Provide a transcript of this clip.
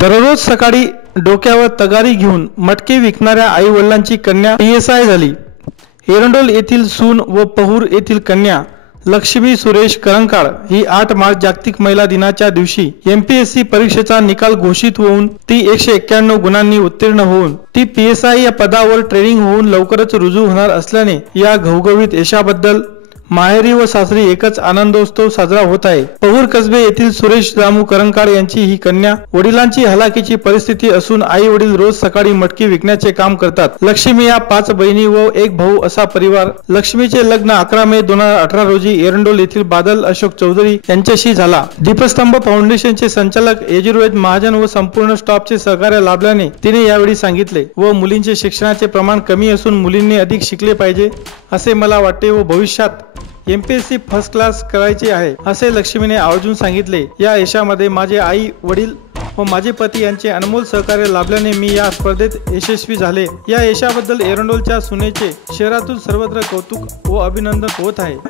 दररोज सकाळी डोक्यावर तगारी घेऊन मटके विकणाऱ्या आई वडिलांची कन्या पी एस आय झाली. एरंडोल येथील सून व पहूर येथील कन्या लक्ष्मी सुरेश करंकाळ ही आठ मार्च जागतिक महिला दिनाच्या दिवशी एमपीएससी परीक्षेचा निकाल घोषित होऊन ती एकशे एक्क्याण्णव गुणांनी उत्तीर्ण होऊन ती पी एस आय या पदावर ट्रेनिंग होऊन लवकरच रुजू होणार असल्याने या घवघवीत यशाबद्दल माहेरी व सासरी एकच आनंदोत्सव साजरा होत आहे. पहूर कसबे येथील सुरेश रामू करंकाळ यांची ही कन्या वडिलांची हलाखीची परिस्थिती असून आई वडील रोज सकाळी मटकी विकण्याचे काम करतात. लक्ष्मी या पाच बहिणी व एक भाऊ असा परिवार. लक्ष्मीचे लग्न अकरा मे दोन हजार अठरा रोजी एरंडोल येथील बादल अशोक चौधरी यांच्याशी झाला. दीपस्तंभ फाउंडेशनचे संचालक यजुर्वेद महाजन व संपूर्ण स्टाफचे सहकार्य लाभल्याने तिने यावेळी सांगितले व मुलींचे शिक्षणाचे प्रमाण कमी असून मुलींनी अधिक शिकले पाहिजे असे मला वाटते व भविष्यात एमपीएससी फर्स्ट क्लास करायची आहे असे लक्ष्मीने आवर्जून सांगितले. या यशामध्ये माझे आई वडील व माझे पती यांचे अनमोल सहकार्य लाभल्याने मी या स्पर्धेत यशस्वी झाले. या यशाबद्दल एरंडोलच्या सुनेचे शहरातून सर्वत्र कौतुक व अभिनंदन होत आहे.